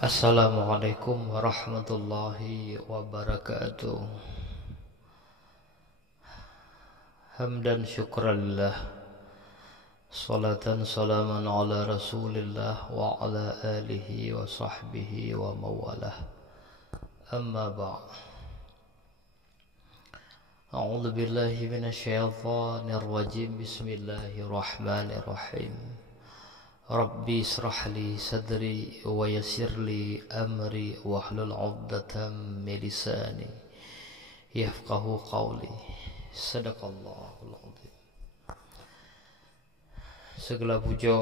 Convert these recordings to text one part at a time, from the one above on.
Assalamualaikum warahmatullahi wabarakatuh. Hamdan syukralillah, salatan salaman ala rasulillah wa ala alihi wa sahbihi wa mawalah. Amma ba'd. A'udzu billahi minasyaitonir rajim. Bismillahirrahmanirrahim. Rabbi israh li sadri wa yassir li amri wahlul 'uqdatam min lisani yafqahu qawli. Sadaqallahul azim. Segala puja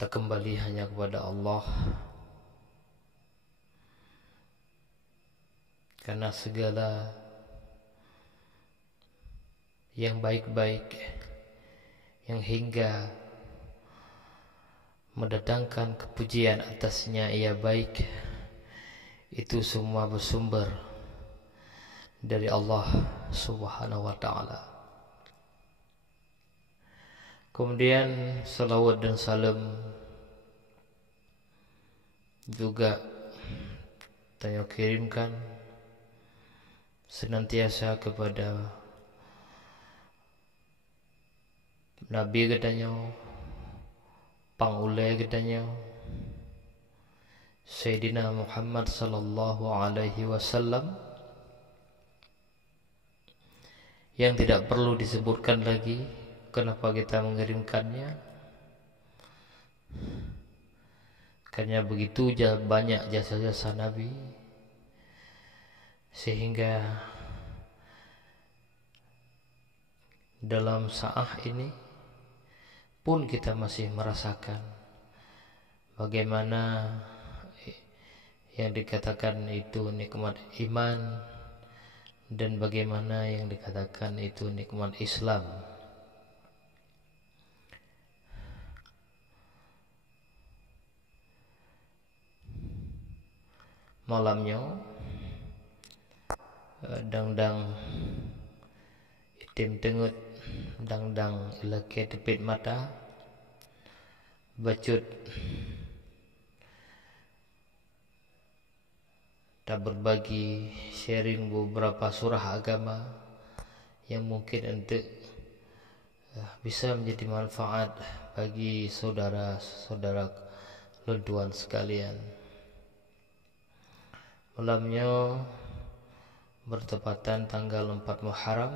tak kembali hanya kepada Allah, karena segala yang baik-baik yang hingga mendatangkan kepujian atasnya ia baik, itu semua bersumber dari Allah Subhanahu wa ta'ala. Kemudian salawat dan salam juga saya kirimkan senantiasa kepada Nabi katanya, pangule katanya, Sayyidina Muhammad sallallahu alaihi wasallam, yang tidak perlu disebutkan lagi kenapa kita mengirimkannya, karena begitu banyak jasa-jasa Nabi, sehingga dalam saat ini pun kita masih merasakan bagaimana yang dikatakan itu nikmat iman dan bagaimana yang dikatakan itu nikmat Islam. Malamnya dangdang itim tengut, dangdang ilake tepit mata, bacut tak berbagi sharing beberapa surah agama yang mungkin untuk bisa menjadi manfaat bagi saudara-saudara luntuan sekalian. Malamnya bertepatan tanggal 4 Muharram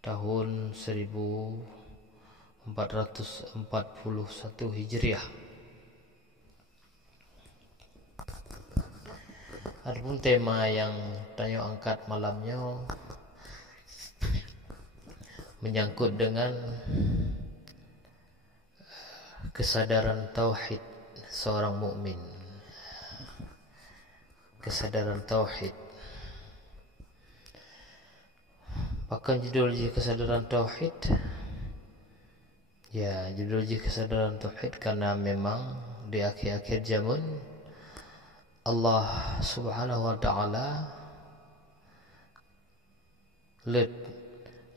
tahun 1441 Hijriah. Adapun tema yang Tanyo angkat malamnya menyangkut dengan kesadaran tauhid seorang mukmin. Kesadaran tauhid. Bahkan judul kesadaran tauhid, ya judul kesadaran tauhid karena memang di akhir-akhir zaman Allah Subhanahu wa ta'ala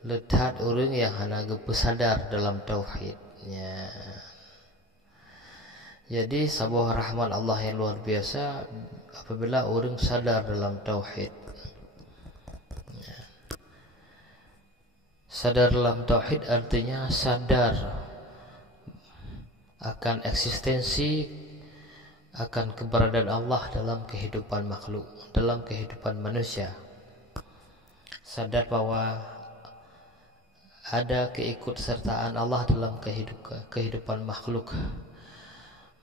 letak orang yang hanya sadar dalam tauhidnya. Jadi sebuah rahmat Allah yang luar biasa apabila orang sadar dalam tauhid. Sadar dalam tauhid artinya sadar akan eksistensi, akan keberadaan Allah dalam kehidupan makhluk, dalam kehidupan manusia. Sadar bahwa ada keikutsertaan Allah dalam kehidupan makhluk.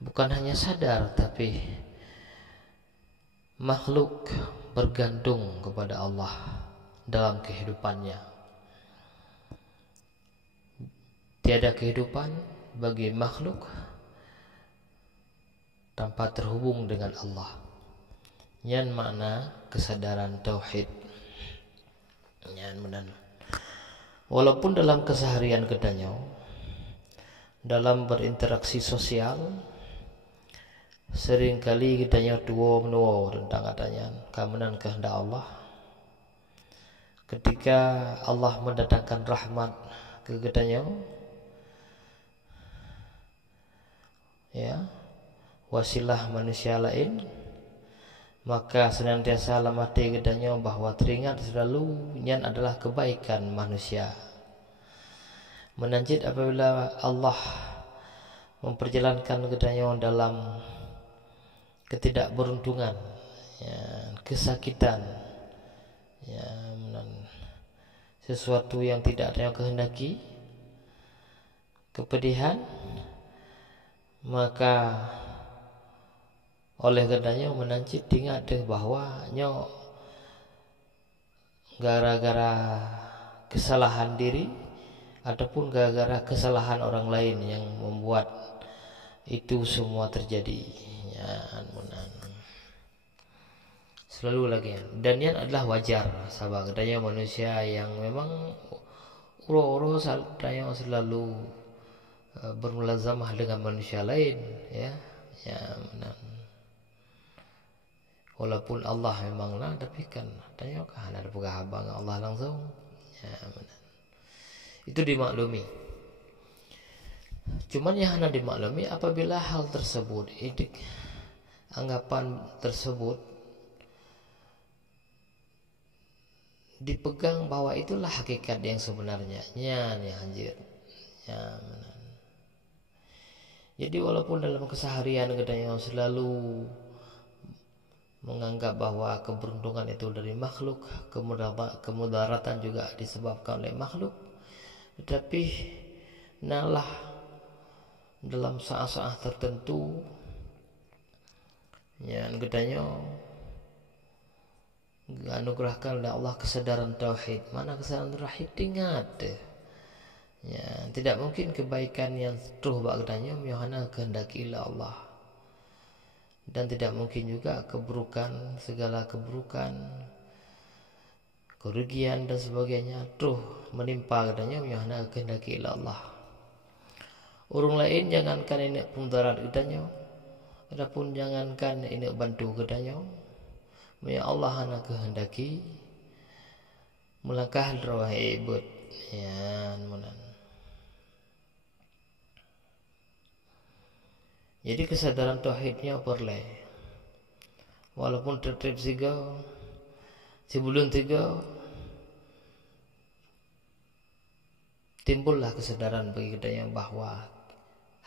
Bukan hanya sadar, tapi makhluk bergantung kepada Allah dalam kehidupannya. Tiada kehidupan bagi makhluk tanpa terhubung dengan Allah. Yang makna kesadaran tauhid. Walaupun dalam keseharian katanya, dalam berinteraksi sosial, seringkali katanya dua menua tentang katanya keamanan kehendak Allah. Ketika Allah mendatangkan rahmat ke katanya, ya, wasilah manusia lain, maka senantiasa lamati gedanya bahwa teringat selalu nyan adalah kebaikan manusia. Menanjid apabila Allah memperjalankan gedanya dalam ketidakberuntungan, ya, kesakitan, ya, sesuatu yang tidak ada yang kehendaki, kepedihan, maka oleh karenanya menancip ingat bahwa nyo gara-gara kesalahan diri ataupun gara-gara kesalahan orang lain yang membuat itu semua terjadi, ya, selalu lagi. Dan yang adalah wajar sahabat katanya manusia yang memang uro-uro yang selalu bermulazamah dengan manusia lain, ya, ya, walaupun Allah memanglah, tapi kan tanya kan ada pegawai abang Allah langsung, ya, itu dimaklumi. Cuman yang hendak dimaklumi apabila hal tersebut, anggapan tersebut dipegang bahwa itulah hakikat yang sebenarnya, ya, nih anjir, ya. Jadi walaupun dalam keseharian katanya selalu menganggap bahwa keberuntungan itu dari makhluk, kemudaratan juga disebabkan oleh makhluk, tetapi nalah dalam saat-saat tertentu, ya, katanya anugerahkan oleh Allah kesadaran tauhid. Mana kesadaran tauhid? Ingat, ya, tidak mungkin kebaikan yang terus katanya yohana kehendaki Allah, dan tidak mungkin juga keburukan, segala keburukan, kerugian dan sebagainya terus menimpa katanya yohana kehendaki Allah. Orang lain jangankan ini mudarat katanya, adapun jangankan ini bantu katanya, ya Allah hana kehendaki melangkah rawah ibut, ya, jadi kesadaran tauhidnya boleh, walaupun tertib siga, sebelum tiga timbullah kesadaran bagi kita yang bahwa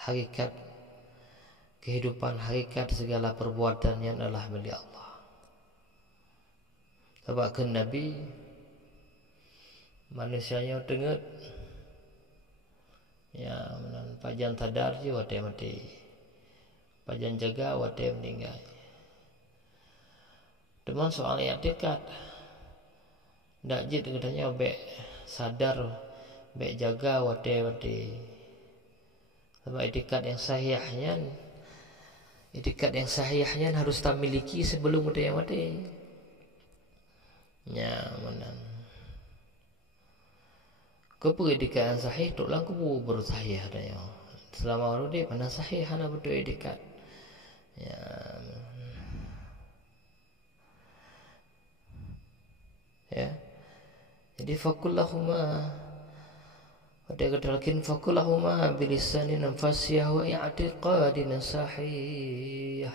hakikat kehidupan, hakikat segala perbuatannya adalah milik Allah. Sebabkan Nabi manusianya dengar, ya, pajan sadar je wate mati, pajan jaga wate meninggal. Teman soal i'tikad, ndak jid katanya be sadar, be jaga wate. Sebab i'tikad yang sahihnya harus kita miliki sebelum kita mati. Ya, keperdikaan sahih tu lang kubu bersahih adanya. Selama orang dia mana sahih hana betul i'tikad. Ya. Ya. Jadi fakullahuma pada katakan fakullahuma bilisanin fasiyah wa i'tiqadin sahih.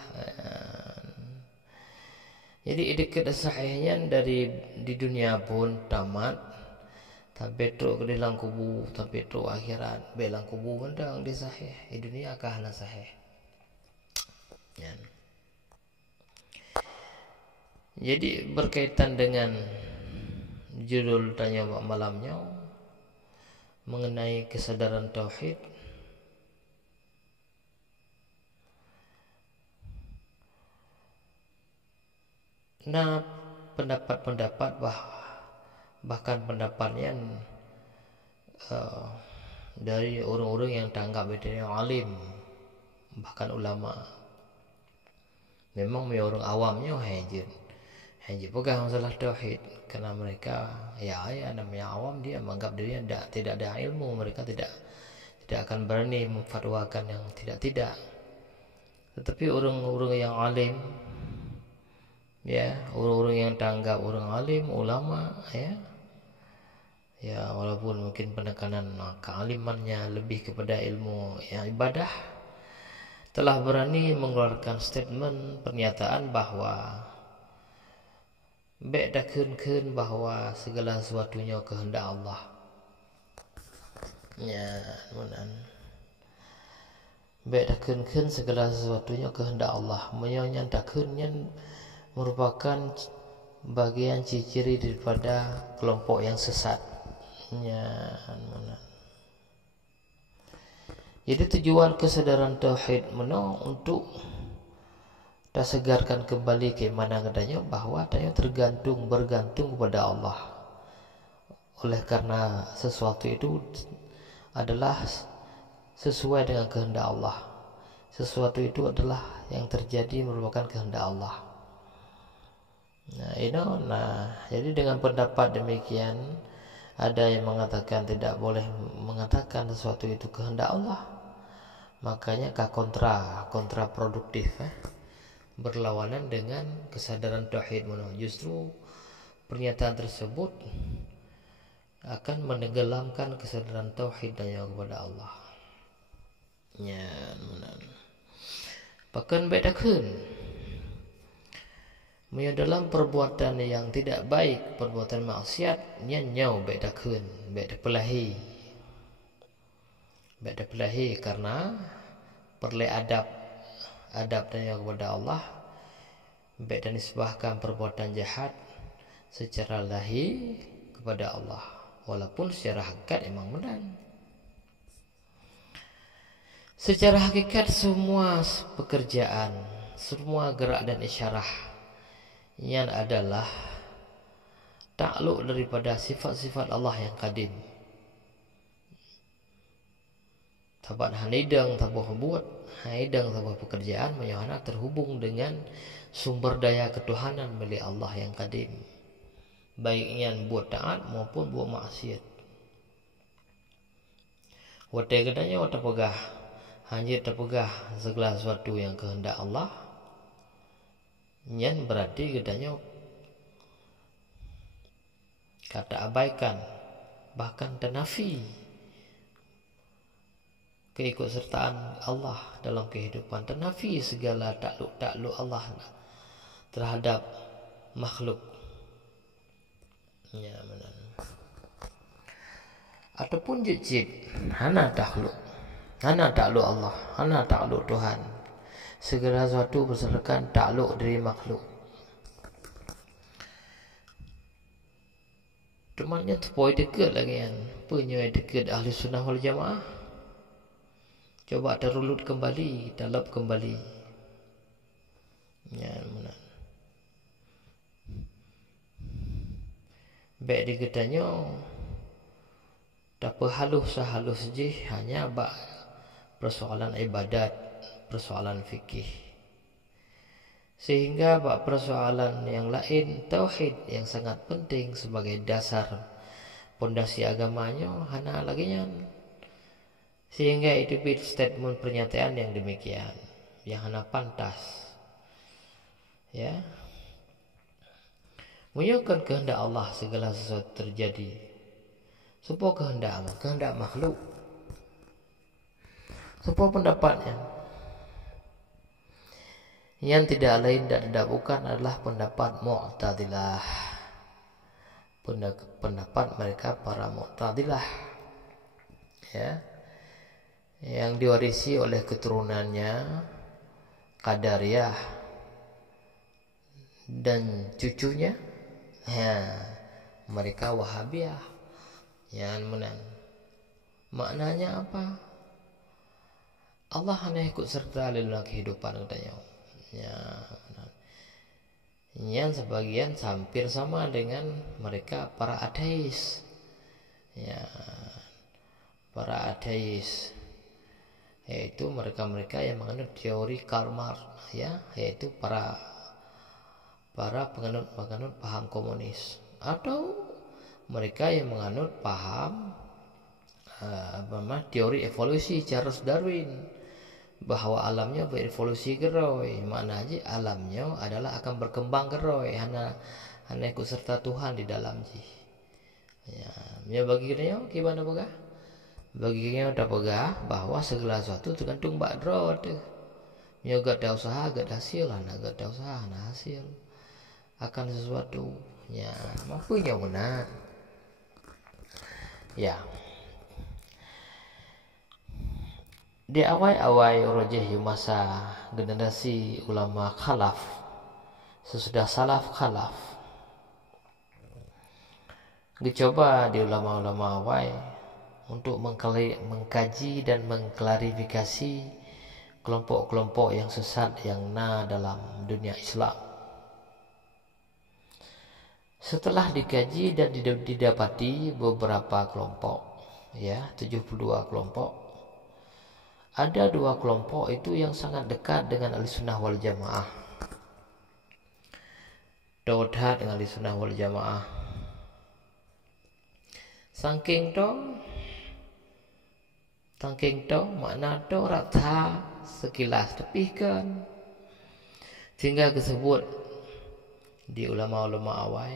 Jadi i'tikad sahihnya dari di dunia pun tamat, tapi tu ke dalam kubur, tapi tu akhirat belang kubur mendang di sahih. Di dunia kah hana sahih. Ya. Jadi berkaitan dengan judul tanya malamnya mengenai kesadaran tauhid, nah pendapat-pendapat bahkan pendapatnya dari orang-orang yang tanggap itu yang alim, bahkan ulama. Memang orang awamnya hanya pegang masalah tauhid, karena mereka ya namanya awam, dia menganggap dirinya tidak ada ilmu, mereka tidak akan berani memfatwakan yang tidak. Tetapi orang-orang yang alim, ya, orang-orang yang tanggap orang alim, ulama, ya, walaupun mungkin penekanan kealimannya lebih kepada ilmu yang ibadah, telah berani mengeluarkan statement pernyataan bahwa bek dah kun bahwa segala sesuatunya kehendak Allah. Ya, menan. Bek dah kun segala sesuatunya kehendak Allah. Menyonya dah kun merupakan bagian ciri-ciri daripada kelompok yang sesat. Ya, menan. Jadi tujuan kesadaran tauhid meno untuk dah segarkan kembali keimanan adanya bahwa adanya bergantung kepada Allah. Oleh karena sesuatu itu adalah sesuai dengan kehendak Allah. Sesuatu itu adalah yang terjadi merupakan kehendak Allah. Jadi dengan pendapat demikian, ada yang mengatakan tidak boleh mengatakan sesuatu itu kehendak Allah. Makanya kontraproduktif, berlawanan dengan kesadaran tauhid. Justru pernyataan tersebut akan menenggelamkan kesadaran tauhid hanya kepada Allah. Ya, benar. Bahkan bedakan dalam perbuatan yang tidak baik, perbuatan maksiat, nyau bedakan, beda pelahi karena perle adabnya kepada Allah, beda nisbahkan perbuatan jahat secara lahir kepada Allah, walaupun secara hakikat emang benar. Secara hakikat semua pekerjaan, semua gerak dan isyarah yang adalah takluk daripada sifat-sifat Allah yang kadim. Tabat hanidang tabuh buat, hanidang tabuh pekerjaan menyohana terhubung dengan sumber daya ketuhanan milik Allah yang kadim. Baiknya buat taat maupun buat maksiat. Watai kedanya wata pegah, hanya terpegah segala sesuatu yang kehendak Allah. Nyan berarti kedanya kata abaikan, bahkan tenafi keikutsertaan Allah dalam kehidupan, tenafi segala takluk Allah terhadap makhluk. Ya, benar. Ataupun jijik, hana takluk Allah, hana takluk Tuhan. Segala sesuatu berdasarkan takluk dari makhluk. Temannya tu poin dekat lagi kan, punya dekat ahli sunnah wal jamaah. Coba terulut kembali, dalap kembali. Ya, benar. Baik diketanya tak halus sehalus je hanya persoalan ibadat, persoalan fikih. Sehingga persoalan yang lain tauhid yang sangat penting sebagai dasar pondasi agamanya hana laginya. Sehingga itu statement pernyataan yang demikian, yang hana pantas. Ya. Menunjukkan kehendak Allah segala sesuatu terjadi. Sebuah kehendak makhluk. Sebuah pendapatnya. Yang tidak lain dan tidak bukan adalah pendapat Mu'tazilah. Pendapat mereka para Mu'tazilah. Ya. Yang diwarisi oleh keturunannya Qadariyah dan cucunya mereka Wahabiyah. Yang menang. Maknanya apa? Allah hanya ikut serta dalam kehidupan katanya. Ya, benar. Yang sebagian hampir sama dengan mereka para ateis. Ya, para ateis, yaitu mereka-mereka yang menganut teori Karl Marx, ya, yaitu para penganut paham komunis, atau mereka yang menganut paham teori evolusi Charles Darwin, bahwa alamnya berevolusi geroi, makna aja alamnya adalah akan berkembang geroi, hanya ikut serta Tuhan di dalam ji. Ya bagi dia gimana boga? Baginya udah pegah bahwa segala sesuatu tergantung bakdro tu. Ya gak ada usaha, gak ada hasil, gak ada usaha, nah hasil akan sesuatu. Ya, mampunya benar. Ya. Di awal-awal rojih masa generasi ulama khalaf, sesudah salaf khalaf, dicoba di ulama-ulama awal untuk mengkaji dan mengklarifikasi kelompok-kelompok yang sesat yang dalam dunia Islam. Setelah dikaji dan didapati beberapa kelompok, ya 72 kelompok, ada 2 kelompok itu yang sangat dekat dengan Ahlussunnah wal Jamaah. Dekat dengan Ahlussunnah wal Jamaah. Saking to makna to rata sekilas tepikan sehingga disebut di ulama-ulama awal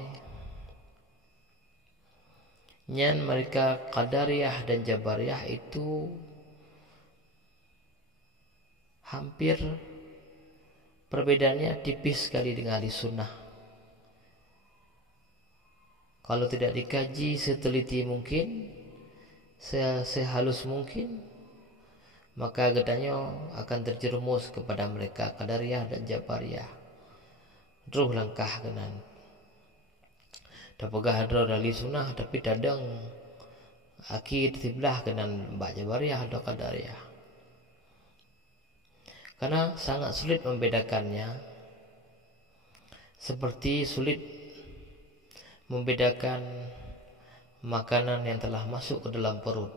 nyan mereka Qadariyah dan Jabariyah itu hampir perbedaannya tipis sekali dengan Ahlussunnah. Kalau tidak dikaji seteliti mungkin, sehalus mungkin, maka katanya akan terjerumus kepada mereka Qadariyah dan Jabariyah. Terus langkah kenan. Dapegah hadro dari sunnah tapi dadang akid tiblah kenan mbak Jabariyah atau Qadariyah. Karena sangat sulit membedakannya. Seperti sulit membedakan makanan yang telah masuk ke dalam perut.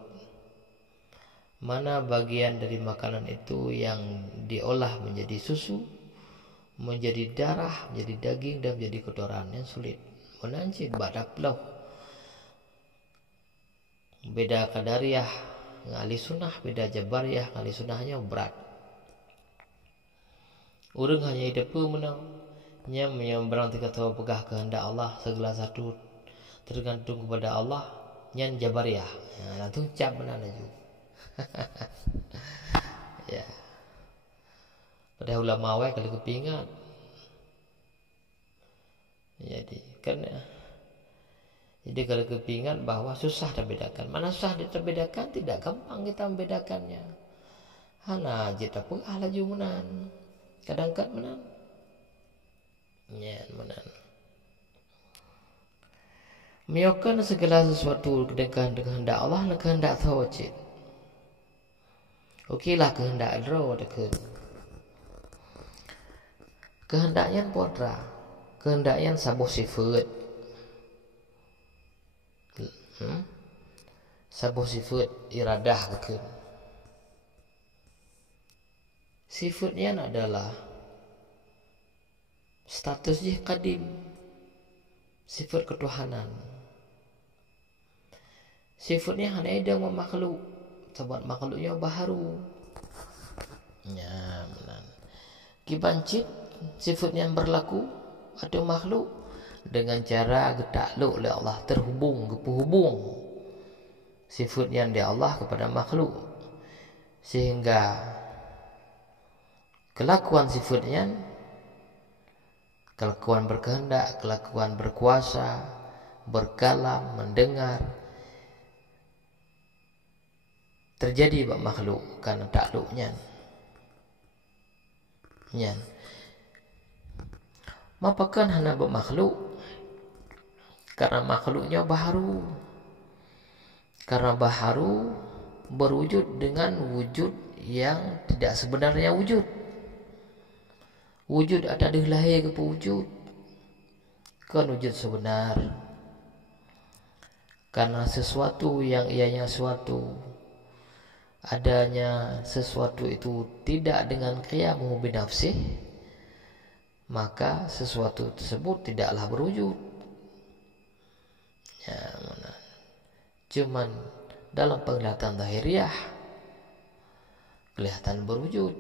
Mana bagian dari makanan itu yang diolah menjadi susu, menjadi darah, menjadi daging, dan menjadi kotoran. Yang sulit menancik badak loh. Beda Qadariyah ngali sunnah, beda Jabariyah ngali sunnahnya berat. Urang hanya hidup menang yang berang tika tahu pegah kehendak Allah, segala satu tergantung kepada Allah. Nyan Jabariyah, ya, langsung cap benar aja. Ya. Pada ulama awal kalau kepingat, jadi kalau kepingat bahwa susah terbedakan. Mana susah terbedakan? Tidak gampang kita membedakannya. Hana jita pun ala jumunan. Kadang-kadang menan. Ya, menan. Miokan segala sesuatu dengan kehendak Allah dan kehendak tawajid. Okeylah kehendak Allah dekat. Kehendaknya podra, kehendaknya sabuh sifat. Sabuh sifat iradah dekat. Sifatnya adalah statusnya qadim, sifat ketuhanan. Sifatnya hanya ada makhluk, sebab makhluknya baharu. Ya, benar. Kibancit sifatnya yang berlaku ada makhluk dengan cara getakluk oleh Allah, terhubung, kehubung sifatnya dari Allah kepada makhluk, sehingga kelakuan sifatnya, kelakuan berkehendak, kelakuan berkuasa, berkalam, mendengar, terjadi bak makhluk karena takluknya. Nyan. Mapakan hana bak makhluk karena makhluknya baharu. Karena baharu berwujud dengan wujud yang tidak sebenarnya wujud. Wujud ada di lahir ke wujud. Kan wujud sebenar. Karena sesuatu yang ianya suatu, adanya sesuatu itu tidak dengan qiyamuhu binafsih, maka sesuatu tersebut tidaklah berwujud. Ya, mana? Cuman dalam penglihatan zahiriah kelihatan berwujud.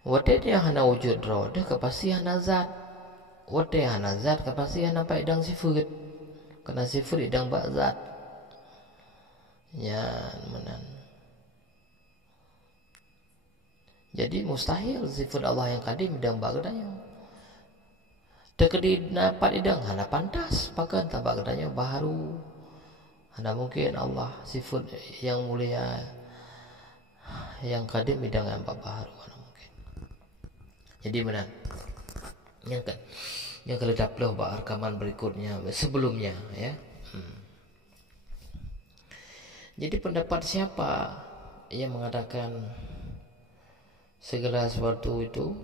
Wadai hana wujud roda kepastian zat. Wadai hana zat kepastian apa idang sifat. Karena sifat idang bak zat. Ya, menan. Jadi mustahil sifat Allah yang kadim idang bak gedanya. Tekedi dapat idang hana pantas pakai tabak gedanya baru. Hana mungkin Allah sifat yang mulia yang kadim idang yang baru hana mungkin. Jadi benar. Yang keledap loh rekaman berikutnya sebelumnya ya. Jadi pendapat siapa yang mengatakan segala sesuatu itu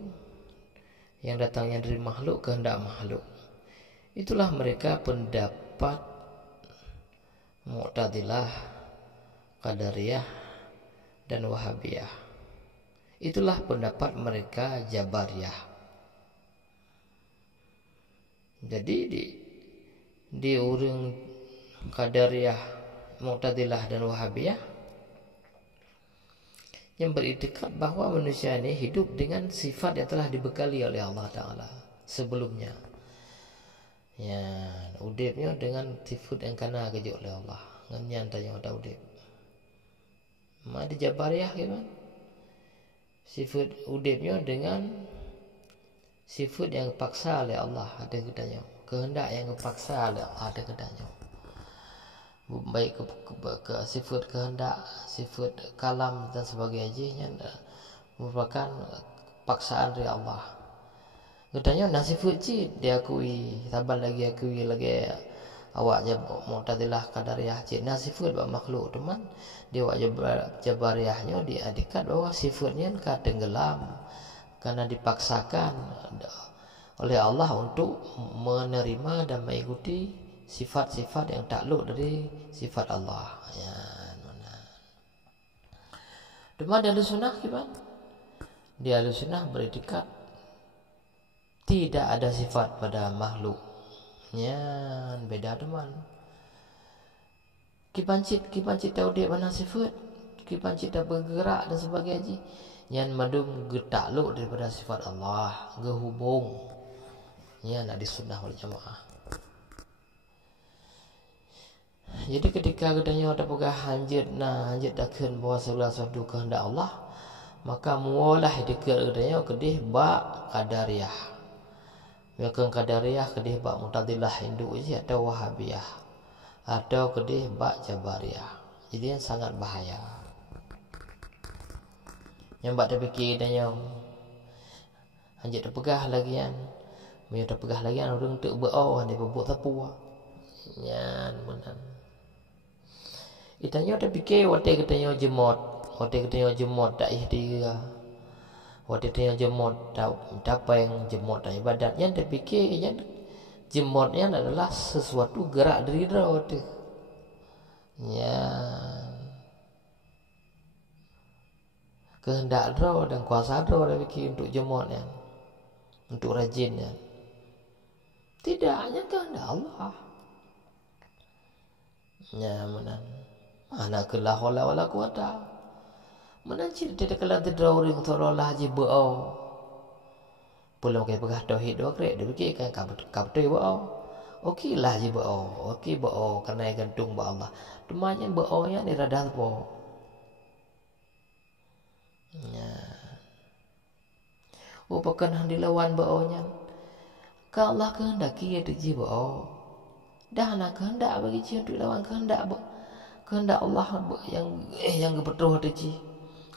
yang datangnya dari makhluk kehendak makhluk, itulah mereka pendapat Mu'tazilah, Qadariyah dan Wahabiyah. Itulah pendapat mereka Jabariyah. Jadi di orang Qadariyah, Mu'tazilah dan Wahabiyah yang beriktikad bahwa manusia ini hidup dengan sifat yang telah dibekali oleh Allah Ta'ala sebelumnya. Ya, udipnya dengan sifat yang kena kejuk oleh Allah. Ngenyan tanya ada udip. Ada Jabariyah gimana? Sifat udipnya dengan sifat yang dipaksa oleh Allah ada kedanya. Kehendak yang dipaksa oleh Allah ada kedanya. Baik ke sifat kehendak, sifat kalam dan sebagainya merupakan paksaan dari Allah. Katanya nasifut ci diakui, taban lagi akui lagi awak Mu'tazilah Qadariyah ci nasifut ba makhluk teman dia awak Jabariyahnya diadikat bahwa sifatnya kan tenggelam karena dipaksakan oleh Allah untuk menerima dan mengikuti sifat-sifat yang takluk dari sifat Allah. Ya, mana? Cuma di Ahlussunnah gimana? Di Ahlussunnah beretikat tidak ada sifat pada makhluk. Ya, beda teman. Kipancit tahu dia mana sifat. Kipancit dah bergerak dan sebagainya. Yang madum getakluk daripada sifat Allah, gehubung. Ya, nak disunnah oleh jamaah. Jadi ketika katanya ada pegah hanjit dakhan bahawa segala sesuatu kehendak Allah, maka mualah dekat katanya kedih bak Qadariyah. Maka Qadariyah kedih bak Mu'tazilah Hindu je atau Wahabiyah atau kedih bak Jabariyah. Jadi yang sangat bahaya. Yang bak terfikir katanya hanjit terpegah lagi kan. Dia terpegah lagi kan orang tu berau dia berbuat tapu. Ya, benar. Itanya ada fikir waktu katanya jemot, waktu katanya jemot tak ikhtiar, waktu katanya jemot tak yang jemot tak ibadat. Yang dia fikir yang jemotnya adalah sesuatu gerak dari roh tu. Ya, kehendak roh dan kuasa roh dia fikir untuk jemotnya, untuk rajinnya. Tidak hanya kehendak Allah. Ya, benar. Mana kelah wala kuata. Mana cerita dia kelah terdrauring torolah haji beau. Pulau ke pegah tauhid dua krek dia fikir kan kaptoi beau. Okey lah haji beau. Okey beau kerana gantung ba Allah. Temanya beau nya ni radah po. Ya. Upakan handi lawan beau nya. Ka Allah kehendaki ia tu ji beau. Dah nak kehendak bagi ci untuk lawan kehendak kehendak Allah yang kebetulan hati ci.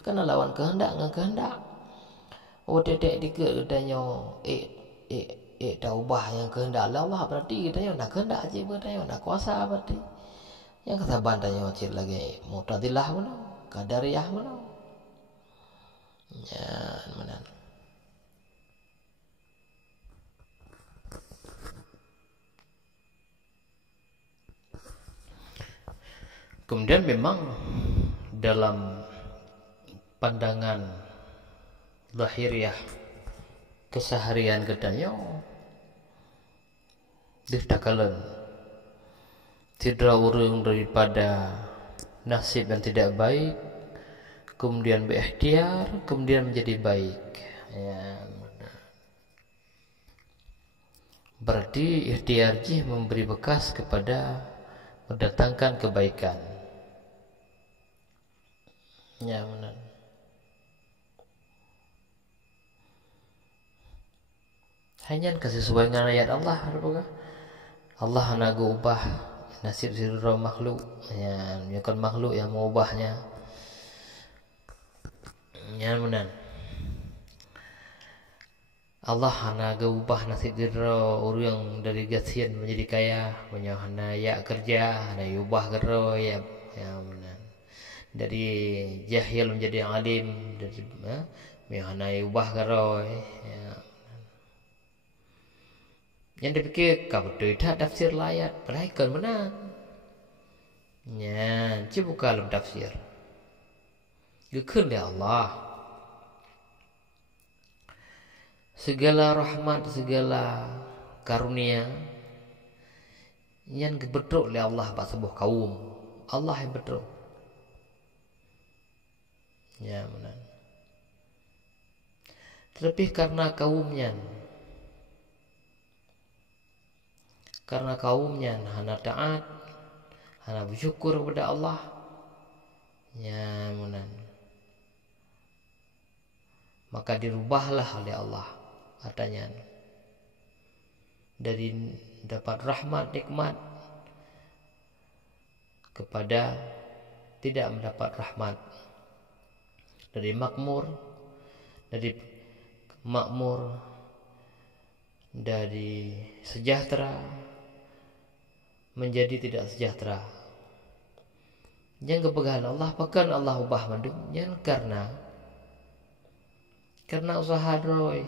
Kena lawan kehendak dengan kehendak. Oh tetek dikit katanya taubah yang kehendak Allah berarti katanya nak kehendak je katanya nak kuasa berarti. Yang kata bantanya cik lagi Mu'tazilah mana? Qadariyah mana? Ya, mana? Kemudian memang dalam pandangan lahiriah keseharian katanya ditakalan tidak urung daripada nasib yang tidak baik kemudian berikhtiar kemudian menjadi baik. Ya, berarti ikhtiar jih memberi bekas kepada mendatangkan kebaikan. Ya, benar. hanya kasih sesuai dengan ayat Allah. Allah nak ubah nasib sirra makhluk, yang bukan makhluk yang mengubahnya. Yang benar. Allah nak ubah nasib sirra orang dari gasian menjadi kaya, menyahana ya kerja, na ubah gero ya benar. Dari jahil menjadi alim, dari menyahana ubah gero ya. Yang dipikir kau betul tak tafsir ayat, perhatikan benar. Ya, cuba kalau tafsir. Gekun oleh Allah. Segala rahmat, segala karunia yang kebetul oleh Allah pada sebuah kaum. Allah yang betul. Ya, benar. Terlebih karena kaumnya hana taat, hana bersyukur kepada Allah. Ya, benar. Maka dirubahlah oleh Allah katanya, dari dapat rahmat nikmat kepada tidak mendapat rahmat, dari makmur dari sejahtera menjadi tidak sejahtera. Yang kepegahan Allah bahkan Allah ubah mandum yang karena usaha roy.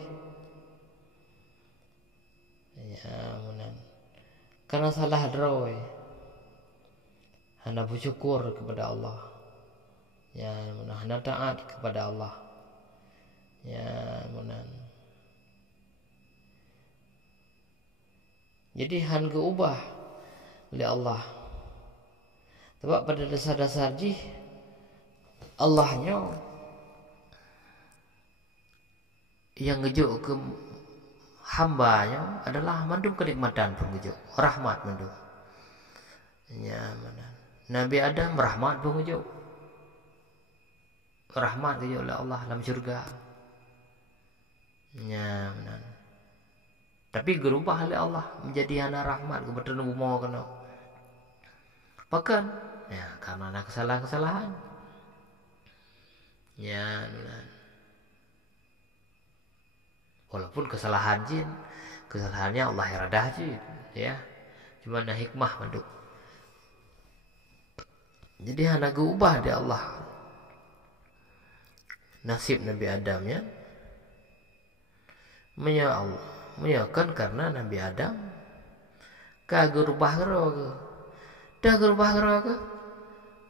Ya, benar. Karena salah roy. Hana bersyukur kepada Allah. Ya, benar. Hana taat kepada Allah. Ya, benar. Jadi han keubah oleh Allah. Sebab pada dasar-dasar jih Allahnya yang ngejuk ke hambanya adalah mandum kenikmatan pun ngejuk, rahmat mandum. Ya, benar. Nabi Adam rahmat pun ngejuk. Rahmat ngejuk oleh Allah dalam syurga. Ya, benar. Tapi berubah oleh Allah menjadi hana rahmat kebetulan mau kena. Bahkan ya karena ada kesalahan-kesalahan. Ya, benar. Walaupun kesalahan jin, kesalahannya Allah iradah jin, ya. Cuma ada hikmah manduk. Jadi hana ubah di Allah nasib Nabi Adam ya. Menyakan karena Nabi Adam kagak rubah gero ke. Dah rubah gero ke.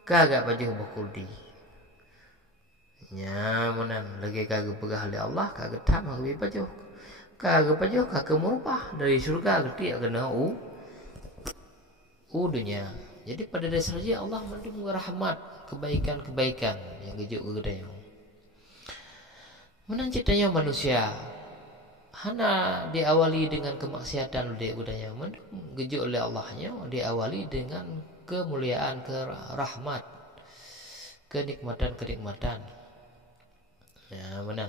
Kagak baju bakuldi. Ya, menan lagi kagak pegah oleh Allah, kagak tamak lebih baju. Kagak baju kagak merubah dari surga gede kena dunia. Jadi pada dasarnya Allah mendung rahmat, kebaikan-kebaikan yang gejuk gedenya. Menan ciptanya manusia hana diawali dengan kemaksiatan dia gedenya, mendung gejuk oleh Allahnya diawali dengan kemuliaan, kerahmat, kenikmatan. Ya, benar.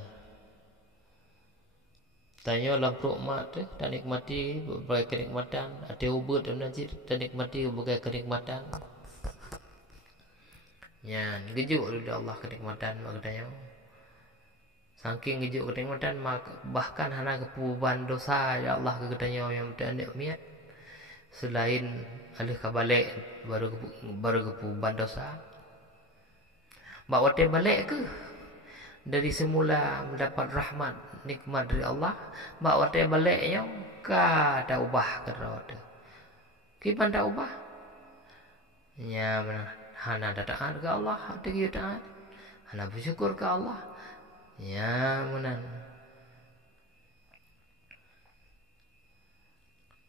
Tanya lampu mak tu, tak nikmati berbagai kenikmatan. Ada ubat dan najis, tak nikmati berbagai kenikmatan. Ya, gejuk oleh Allah kenikmatan maknanya. Saking gejuk kenikmatan, bahkan hana kepuban dosa ya Allah kegetanya yang tak miat. Selain alih kabalik baru kepuban dosa. Bawa te balik ke? Dari semula mendapat rahmat nikmat dari Allah, bawa te baliknya ka tak ubah kerana kipan tak ubah. Ya, benar. Hana taat ke Allah, hati kita taat. Hana bersyukur ke Allah. Ya, benar.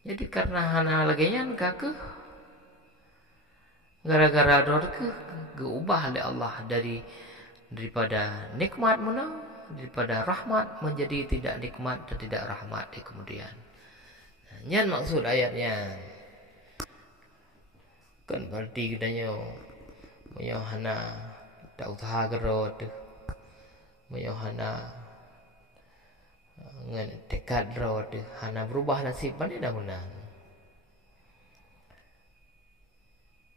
Jadi karena hana lagi yang kakek gara-gara dorke geubah oleh Allah daripada nikmat mana, daripada rahmat menjadi tidak nikmat dan tidak rahmat di kemudian. Nyan maksud ayatnya. Kan berarti katanya meyohana tak usaha gerot, meyohana tekad ro tu hana berubah nasib mana dah menang.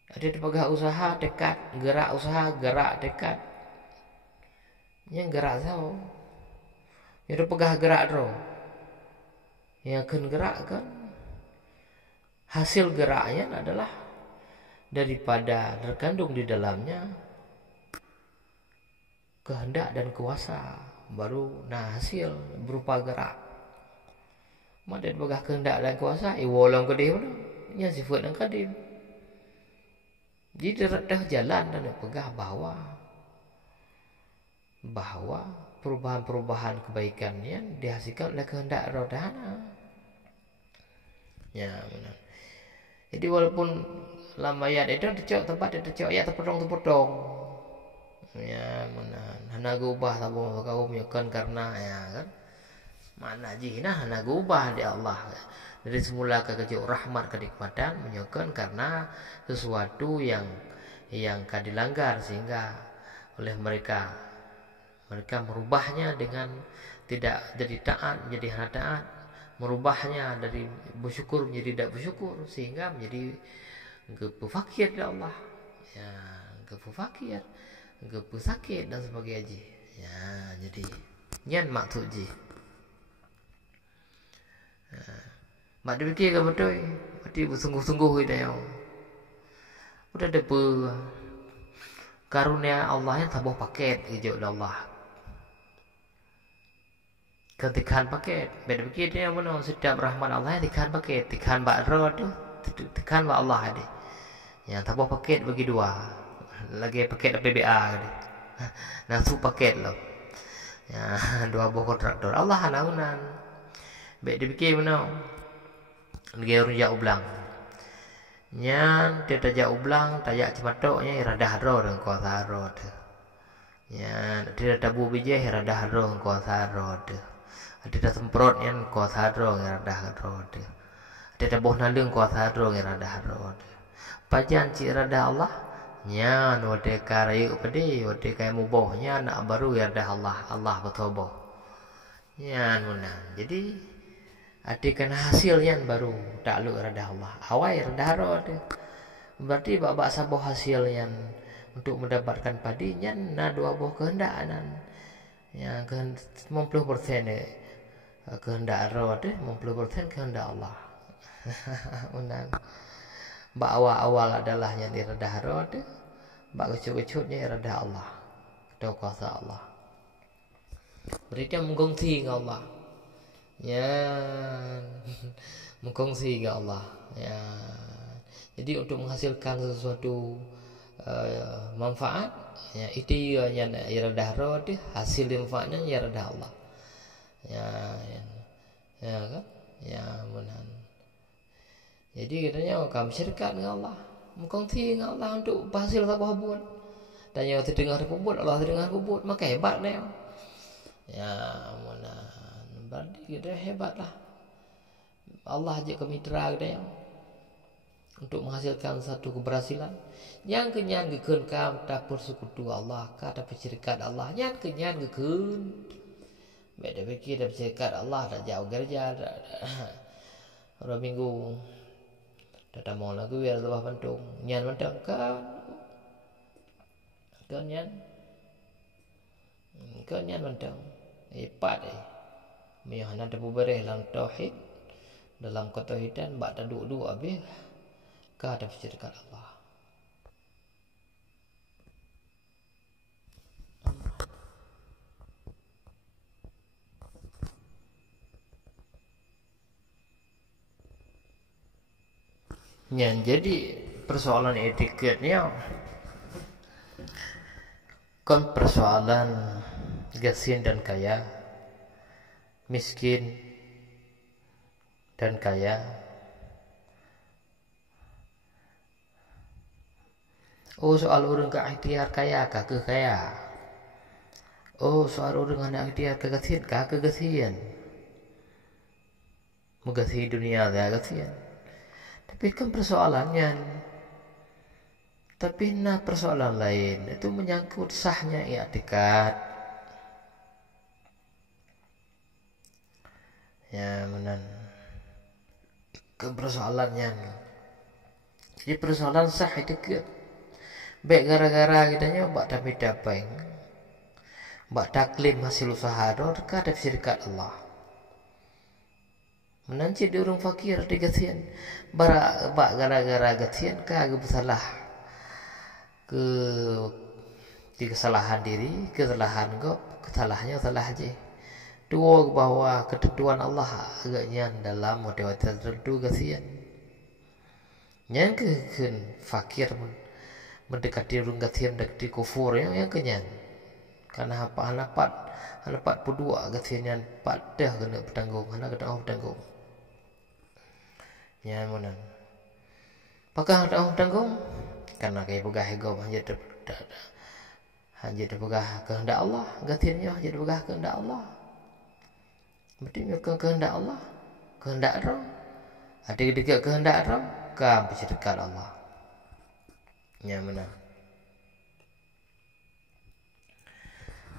Ada pegah usaha tekad, gerak usaha, gerak tekad. Yang gerak sao? Yang pegah gerak ro. Yang akan gerak kan hasil geraknya adalah daripada terkandung di dalamnya kehendak dan kuasa, baru hasil berupa gerak. Mana pegah kehendak dan kuasa walang kadim tu nya sifat dan kadim. Jadi dah jalan dan pegah bahwa perubahan-perubahan kebaikan yang dihasilkan oleh kehendak rodana. Ya benar. Jadi walaupun lama ayat itu tempat ayat terpotong. Ya benar. Hana gubah tabung kau menyukan karena ya kan. Mana jina hana gubah di Allah. Dari semula kekejuk rahmat kenikmatan menyukan karena sesuatu yang dilanggar sehingga oleh mereka merubahnya dengan tidak jadi taat menjadi hana taat, merubahnya dari bersyukur menjadi tidak bersyukur sehingga menjadi fakir ya Allah. Ya, fakir, sakit dan sebagainya. Ya, jadi nyan maksud ji. Mak dia fikir ke betul. Berarti bersungguh-sungguh dia. Udah ada karunia Allah yang tambah paket hijau Allah. Ketikan paket. Beda fikir dia mana setiap rahmat Allah tikan paket, tikan bakro tu, tikan bak Allah dia. Yang tambah paket bagi dua. Lagi paket PBA dia. Nasu paket lo. Ya, dua buah kontraktor. Allah hanaunan. Beda fikir mana. Dia orang jauh ulang. Nyan dia tajak ulang, tajak cematoknya iradah ro dengan kuasa ro tu. Nyan dia tabu biji iradah ro dengan kuasa ro tu. Ada semprot yang kuasa ro iradah ro tu. Ada tabuh nalung kuasa ro iradah ro tu. Pajan ci iradah Allah. Nyan wade karayu pedi, wade kaya mubohnya nak baru iradah Allah bertobat. Nyan menang. Jadi adikan hasil yang baru takluk iradah Allah. Awai iradah roh tu. Berarti babak sabuh hasil yang untuk mendapatkan padinya dua buah kehendakan. Yang 90% kehendak roh tu, 90% kehendak Allah. Menang. Bak awal-awal adalah yang iradah roh tu. Bak kecut-kecutnya iradah Allah. Kedua kuasa Allah. Berarti menggongsi dengan Allah. Ya, mengkongsi ke Allah. Ya, jadi untuk menghasilkan sesuatu manfaat, ya itu yang iradah roh tu hasil manfaatnya iradah Allah. Ya kan? Ya benar. Jadi katanya kamu syirikat dengan Allah, mengkongsi dengan Allah untuk hasil apa buat. Dan yang terdengar buat Allah terdengar buat, maka hebat dia. Ya benar. Berarti kita hebatlah. Allah ajak ke mitra kita untuk menghasilkan satu keberhasilan. Yang kenyan gekun kam tak bersekutu Allah, kata bersyirikat Allah. Yang kenyan gekun. Beda fikir dah bersyirikat Allah dah jauh gereja. Orang minggu dah mau lagu biar lebah pentung. Nyan mentang kan. Kan nyan mentang. Hebat Miyah ada berbereh dalam tauhid, dalam ketauhidan bak duduk habis ka ada bersyirikat Allah. Yang jadi persoalan etiketnya kan persoalan gasin dan kaya, miskin dan kaya. Oh soal orang ke ikhtiar kaya kah ke kaya. Oh soal orang anak ikhtiar kegasian kah kegasian. Megasi dunia dah kegasian. Tapi kan persoalannya. Tapi persoalan lain itu menyangkut sahnya i'tikad. Ya menan ke persoalannya. Jadi persoalan sah itu ke baik gara-gara kita nyoba tapi dapeng bak taklim hasil usaha do dekat syirikat Allah. Menanci di orang fakir di gatian bara bak gara-gara gatian kagak bersalah ke di kesalahan diri, kesalahan kok, kesalahannya salah aja. Dua bahwa ketentuan Allah agaknya dalam model tertentu kasihan. Yang ke fakir mendekati orang kasihan dekati kufur yang kenyan. Karena apa hanapat berdua kasihan yang padah kena bertanggung, hana kena bertanggung. Ya mana? Apakah ada bertanggung? Karena kayak pegah ego hanya terpegah kehendak Allah, kasihannya hanya terpegah kehendak Allah. Berarti kehendak Allah, kehendak roh. Ada ketika kehendak roh, kamu bersyirikat Allah. Ya benar.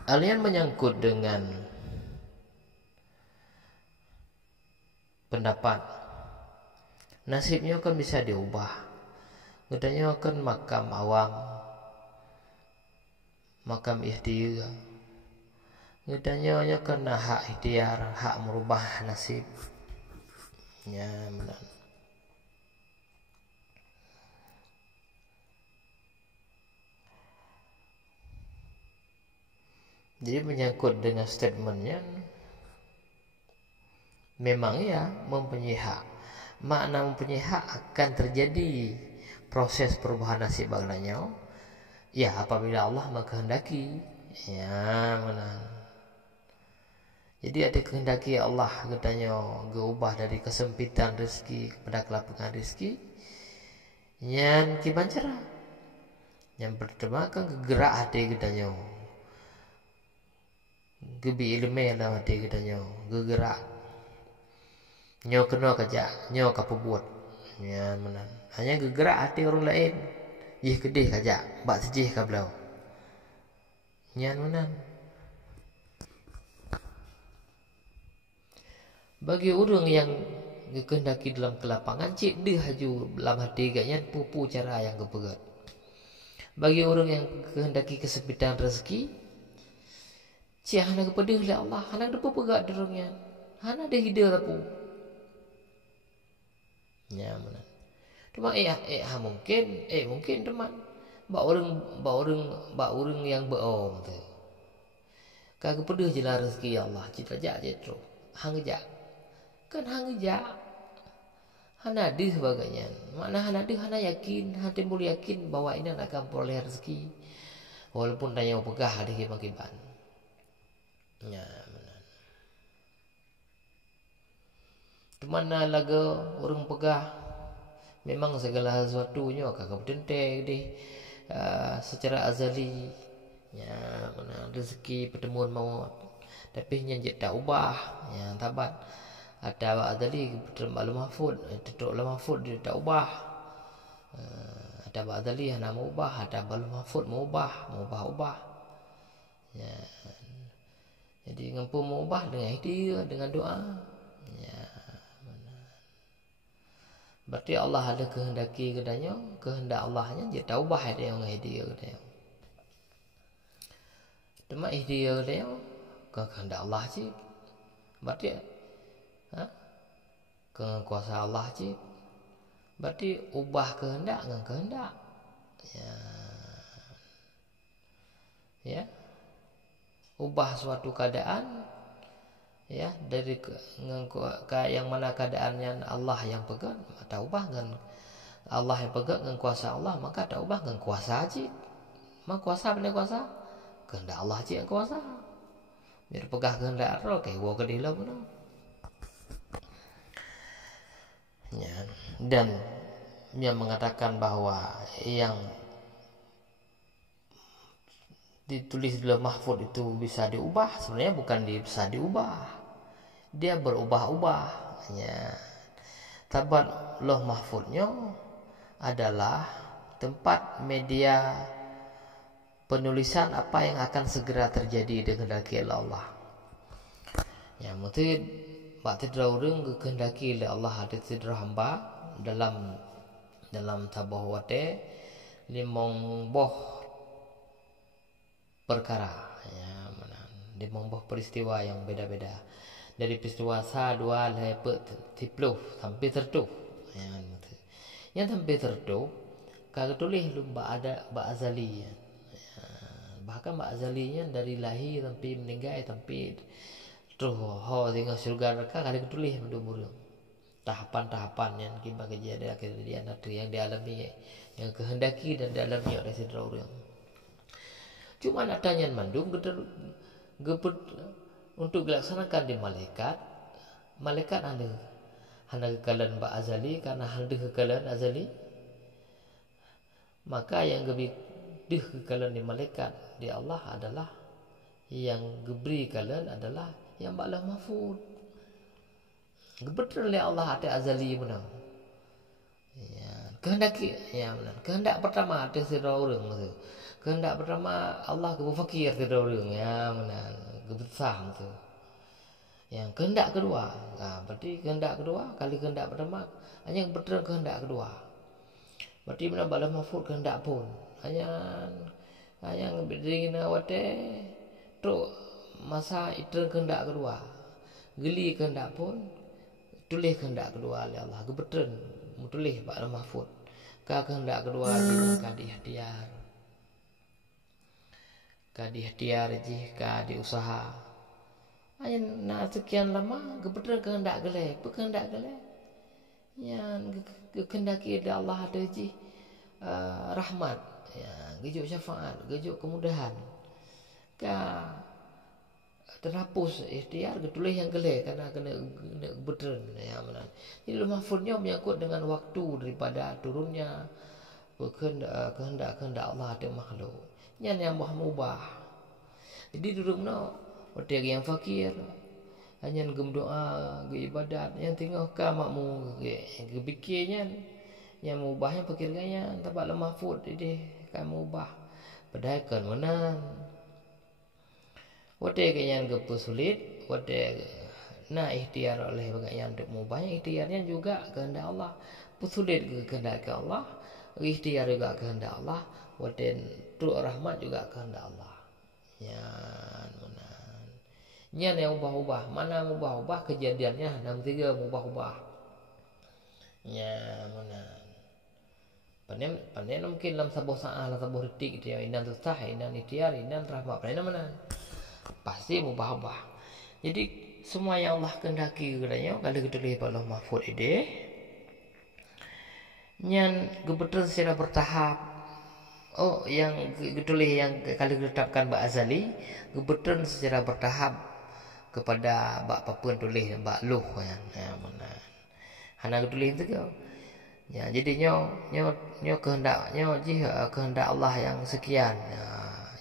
Alian menyangkut dengan pendapat. Nasibnya kan bisa diubah. Katanya kan makam awam, makam ikhtiar. Katanya kena hak ikhtiar, hak merubah nasib. Ya benar. Jadi menyangkut dengan statementnya, memang ya mempunyai hak. Makna mempunyai hak akan terjadi proses perubahan nasib baginya. Ya apabila Allah mengkehendaki. Ya benar. Jadi ada kehendaki Allah katanya berubah dari kesempitan rezeki kepada kelapangan rezeki. Yang kibancara. Yang pertama kan gerak hati katanya. Gebi ilmu dalam hati katanya, gegerak. Nyo kena kerja, nyo kapubuat. Ya menan. Hanya gegerak hati orang lain. Ih kedih kerja, bak sejih ka belau. Nyan menan. Bagi orang yang dikehendaki dalam kelapangan, cik dia haju dalam hati gaknya pupu cara yang kepegat. Bagi orang yang kehendaki kesempitan rezeki, cik hana kepada oleh Allah, hana depa pegat dorongnya, hana ada hidup tapu. Ya mana? Cuma mungkin teman, bak orang yang beom tu. Kagak pedah jelas rezeki Allah, cita jak jetro, hang jak. Kan hang jak. Hana ada sebagainya. Mana hana ada hana yakin, hana timbul yakin bahwa ini akan peroleh rezeki. Walaupun tanya pegah ada kiban. Ya benar. Mana laga orang pegah memang segala sesuatunya kagak bertentek deh secara azali. Ya benar rezeki pertemuan maut. Tapi yang tak ubah, yang tabat. Ada azali malu mahfud, tutup mahfud dia tak ubah. Ada azali hana mau ubah, ada malu mahfud mau ubah. Ya. Jadi ngampu mau ubah dengan ikhtiar, dengan doa. Ya, benar. Berarti Allah ada kehendaki kedanya, kehendak Allahnya dia tahu ubah dia yang ikhtiar kedanya. Cuma ikhtiar kedanya kehendak Allah sih. Berarti kuasa Allah sih. Berarti ubah kehendak dengan kehendak. Ya. Ubah suatu keadaan ya dari yang mana keadaannya Allah yang pegang, tak ubah dengan Allah yang pegang dengan kuasa Allah, maka tak ubah dengan kuasa aja. Mak kuasa benar kuasa kehendak Allah aja yang kuasa. Biar pegang kehendak Allah kayak gua kedilah benar. Ya, dan yang mengatakan bahwa yang ditulis dalam mahfud itu bisa diubah, sebenarnya bukan bisa diubah, dia berubah-ubah. Ya. Tabat loh mahfudnya adalah tempat media penulisan apa yang akan segera terjadi dengan kehendak Allah. Ya mungkin Pak tidra urang kehendaki oleh Allah ada tidra hamba dalam tabah wate limong boh perkara ya mana limong boh peristiwa yang beda-beda dari peristiwa sa dua lepet tipluh sampai tertuh ya yang sampai tertuh kalau tulis lumba ada ba azali ya. Bahkan ba azalinya dari lahir sampai meninggal sampai terus tinggal surga neraka kali tulis umur tahapan-tahapan yang kita kejadian yang dialami yang kehendaki dan dialami oleh sidra urang. Cuma adanya mandung untuk dilaksanakan di malaikat ada kekalahan ba azali karena ada kekalahan azali maka yang lebih kekalahan di malaikat di Allah adalah yang geberi kalian adalah yang ba'lah mahfud. Betul oleh Allah ada azali menang. Ya, kehendaki ya menang. Kehendak pertama ada sidra urang tu. Kehendak pertama Allah ke fakir sidra urang ya menang. Gebesar tu. Yang kehendak kedua, berarti kehendak kedua kali kehendak pertama hanya betul kehendak kedua. Berarti mana ba'lah mahfud kehendak pun. Hanya berdiri wate tu masa itu kehendak kedua. Geli kehendak pun tulis kehendak kedua oleh Allah. Kebetulan tulis ba'lah mahfud. Kehendak kedua di kadi ikhtiar. Kadi ikhtiar je kadi usaha. Hanya nak sekian lama kebetulan kehendak geleh, kehendak geleh. Yang kehendaki Allah ada je rahmat, ya, gejuk syafaat, gejuk kemudahan. Terhapus ikhtiar ketulis yang geleh karena kena betul ya mana. Jadi mahfudnya menyangkut dengan waktu daripada turunnya kehendak Allah ada makhluk. Yang mubah. Jadi duduk waktu yang fakir hanya gem doa, ge ibadat yang tengok ka makmu ge fikirnya yang mubahnya fakir gaya tempat lemah mahfud ide kan mubah. Padahal kan mana wate yang sulit, wate na ikhtiar oleh yang untuk mubahnya ikhtiarnya juga kehendak Allah. Sulit kehendak Allah, ikhtiar juga kehendak Allah, wate tu rahmat juga kehendak Allah. Ya mana. Yang ubah-ubah, mana ubah-ubah kejadiannya 63 ubah-ubah. Ya mana. Panen mungkin dalam sabuh saat, dalam sabuh detik dia inan susah, inan ikhtiar, inan rahmat. Panen mana? Pasti ubah-ubah. Jadi semua yang Allah kehendaki kepadanya kalau kita lihat Allah mahfud ide yang kebetulan secara bertahap. Oh, yang ditulis yang kalau ditetapkan ba azali kebetulan secara bertahap kepada bak papun tulis bak luh ya mana. Hana tulis itu ke. Ya, jadi nyo kehendak Allah yang sekian. Ya,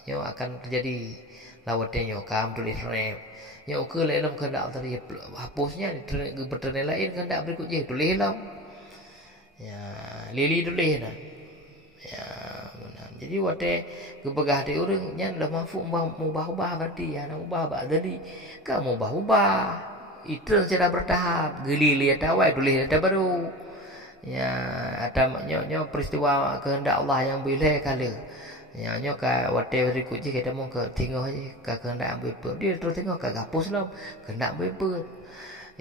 nyo akan terjadi lawatnya kam tulis rep. Nyo ke dalam kehendak tadi hapusnya kebetulan lain kehendak berikut je tulis lah. Ya, lili tulis dah. Ya, benar. Jadi wate kebegah di urang nya dah mahfud mubah-ubah berarti ya nak ubah ba jadi kamu ubah-ubah. Itu secara bertahap. Geli lihat awal tulis ada baru. Ya, ada nyo peristiwa kehendak Allah yang boleh kala. Ya, nyo ka wate berikut je kita mau ke tengok je ka kehendak apa. Dia terus tengok ka hapus lah kehendak apa.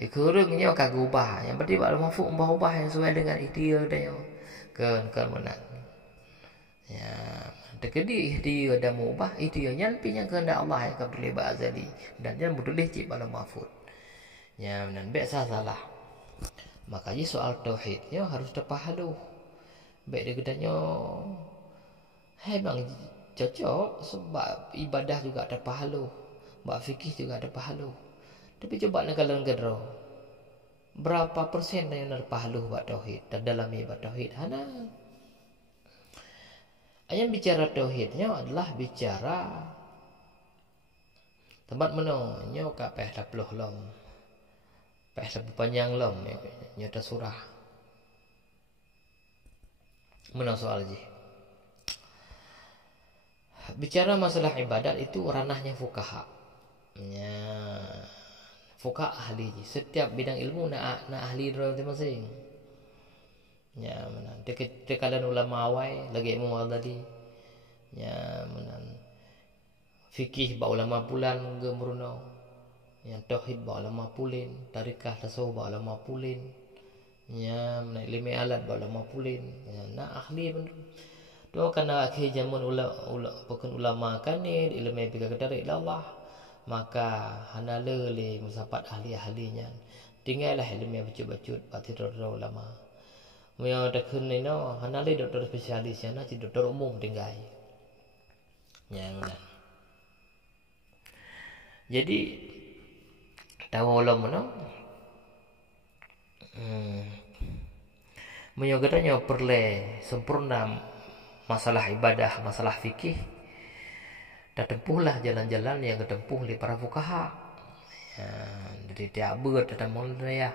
Ya kurang nyo ka ubah. Yang berarti ba mahfud ubah-ubah yang sesuai dengan ikhtiar dia. Kan menang. Ya, terkedi dia ada mubah itu yang pinya kehendak Allah yang akan terlibat azali dan jangan boleh cip pada mahfud. Ya, dan biasa salah. Makanya soal tauhidnya harus terpahalu. Baik dia katanya memang cocok sebab ibadah juga terpahalu, bab fikih juga terpahalu. Tapi coba nak kalau gedro berapa persen yang terpahalu bab tauhid dan dalam ibadah tauhid hana. Yang bicara tauhidnya adalah bicara tempat mana nyo ka peh 10 lom. Peh panjang lom nyata surah. Mana soal je. Bicara masalah ibadat itu ranahnya fuqaha. Ya. fuqaha ahli. Setiap bidang ilmu nak ahli masing-masing. Ya menan. Dekalan ulama awai lagi ilmu tadi. Ya menan. Fikih ba ulama pulan gemruno. Yang tauhid ba ulama pulin, tarikah tasawuf ba ulama pulin. Ya menan ilmu alat ba ulama pulin. Ya nak ahli benar. Do kana akhir zaman ulama kan ni ilmu yang kedari Allah. Maka hanala le musapat ahli-ahlinya. Tinggallah ilmu yang bacut-bacut pati ulama. Maya dak kun ni no hanala doktor spesialis yana ci doktor umum tinggal. Yang nah. Jadi tahu ulama no. Maya katanya perle sempurna masalah ibadah, masalah fikih. Dah tempuhlah jalan-jalan yang ketempuh oleh para fuqaha. Ya, dari tiap berat dan mulai ya.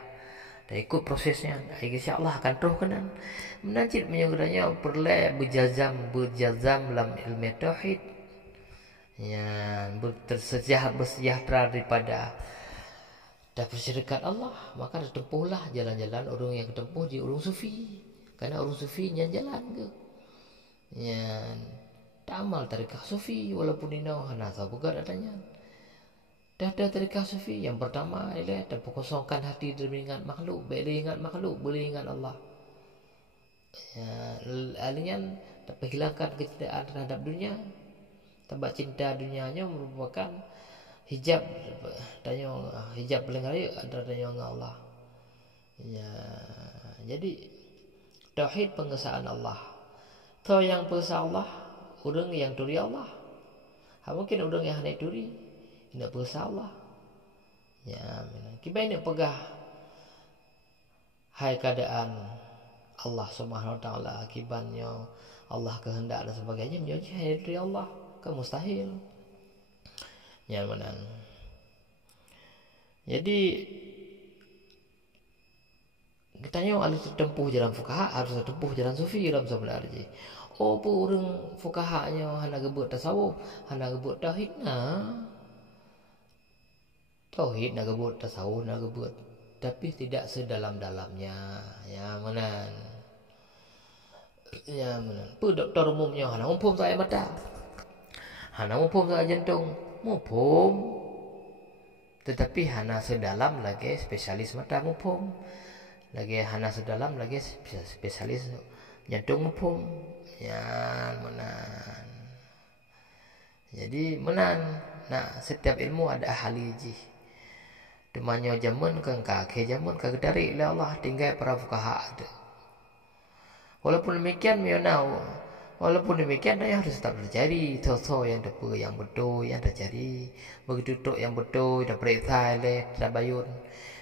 Dah ikut prosesnya. InsyaAllah akan terus kenan. Menanjit menyuruhnya perlu berjazam dalam ilmu tauhid. Ya, bersejahtera daripada dah bersyirikat Allah. Maka dah tempuhlah jalan-jalan orang yang ketempuh di orang sufi. Karena orang sufi yang jalan ke. Ya, amal tarikah sufi walaupun ini hana bukan adanya. Dah ada tarikah sufi yang pertama ialah dah kosongkan hati dari ingat makhluk, boleh ingat makhluk, boleh ingat Allah. Ya, alinian dah hilangkan kecintaan terhadap dunia. Sebab cinta dunianya merupakan hijab paling raya antara dengan Allah. Ya, jadi tauhid pengesaan Allah. Tahu yang pengesaan Allah orang yang duri Allah. Mungkin orang yang hendak duri nak berusaha Allah. Ya, kita nak pegah hai keadaan Allah Subhanahu Wa Taala akibatnya Allah kehendak dan sebagainya menjadi hai duri Allah kan mustahil. Ya menan. Jadi kitanya harus tempuh jalan fuqaha, harus tempuh jalan sufi dalam sebenarnya. Oh pun orang fuqahanya hana gebut tasawuf, hana gebut tauhid nah. Tauhid nak gebut tasawuf nak gebut, tapi tidak sedalam-dalamnya. Ya menan. Ya menan. Pu doktor umumnya hana umpum saya mata. Hana umpum saya jantung, umpum. Tetapi hana sedalam lagi spesialis mata umpum. Lagi hana sedalam lagi spesialis jantung umpum. Ya menan. Jadi menan. Nah, setiap ilmu ada ahli ji. Temannya zaman ke kakek zaman ke dari Allah tinggal para fuqaha ada. Walaupun demikian walaupun demikian dia harus tetap terjadi so yang betul yang terjadi. Begitu tok yang betul dah periksa oleh tabayun.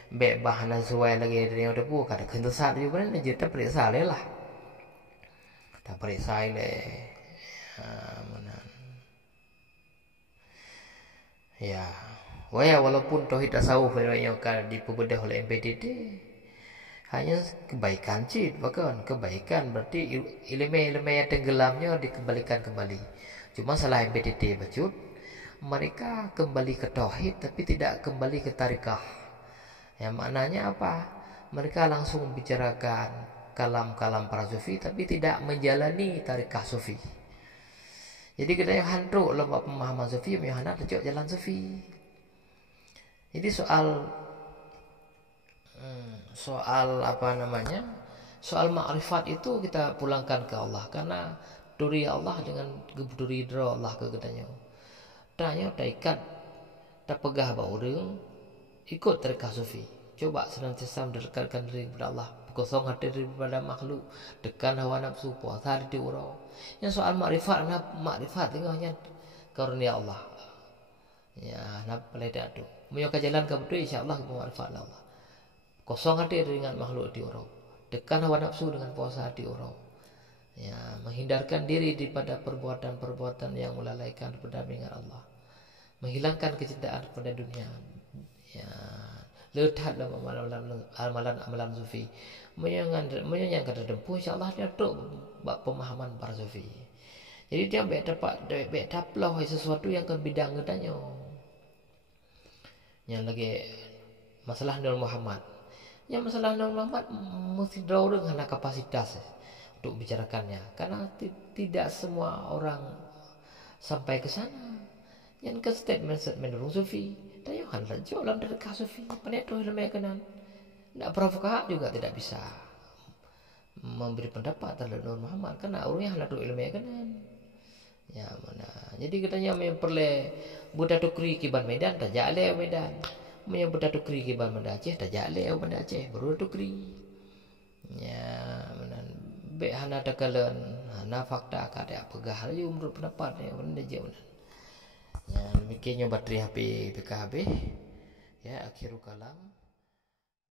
Baik bahan sesuai lagi dari yang depu kada kentesan juga ni dia periksa lah. Dah periksa oleh ya, walaupun tauhid tasawuf yang diperbedah oleh MPDD hanya kebaikan sih, bahkan kebaikan berarti ilmu-ilmu yang tenggelamnya dikembalikan kembali. Cuma salah MPDD bacut, mereka kembali ke tauhid tapi tidak kembali ke tarikah. Yang maknanya apa? Mereka langsung membicarakan kalam-kalam para sufi tapi tidak menjalani tarikah sufi. Jadi kita yang hantruk lembab pemahaman sufi, yang hendak terjauh jalan sufi. Jadi soal apa namanya? Soal makrifat itu kita pulangkan ke Allah karena duri Allah dengan duri dra Allah ke katanya. Tanya taikat tak pegah ba orang ikut tarikah sufi. Coba senantiasa mendekatkan diri kepada Allah, kosong hati daripada makhluk, tekan hawa nafsu, puasa di urau. Yang soal makrifat tengahnya karunia Allah. Ya, nak pelai dak tu. Menyok jalan ke betul insya-Allah ke makrifat Allah. Kosong hati dengan makhluk di urau. Tekan hawa nafsu dengan puasa di urau. Ya, menghindarkan diri daripada perbuatan-perbuatan yang melalaikan pendampingan Allah. Menghilangkan kecintaan kepada dunia. Ya, letak dalam amalan sufi. Menyangkan tertempuh insya-Allah dia tu pemahaman para sufi. Jadi dia baik taplah sesuatu yang kan bidang katanya. Yang lagi masalah Nur Muhammad. Yang masalah Nur Muhammad mesti drawing karena kapasitas untuk bicarakannya, karena tidak semua orang sampai ke sana. Yang ke statement orang sufi, dan yang hal jualan dari sufi, penetrol ilmu kanan, tidak provokasi juga tidak bisa memberi pendapat terhadap Nur Muhammad karena orangnya halal ilmu kanan. Ya mana, jadi katanya memperle Buddha tukri kiban Medan, tak jale Medan. Yang Buddha tukri kiban Banda Aceh, tak jale Banda Aceh, baru tukri. Ya mana, be hana takalan, hana fakta kada pegah aja menurut pendapat ya benda jauh. Ya demikian bateri HP PKHB. Ya akhirul kalam.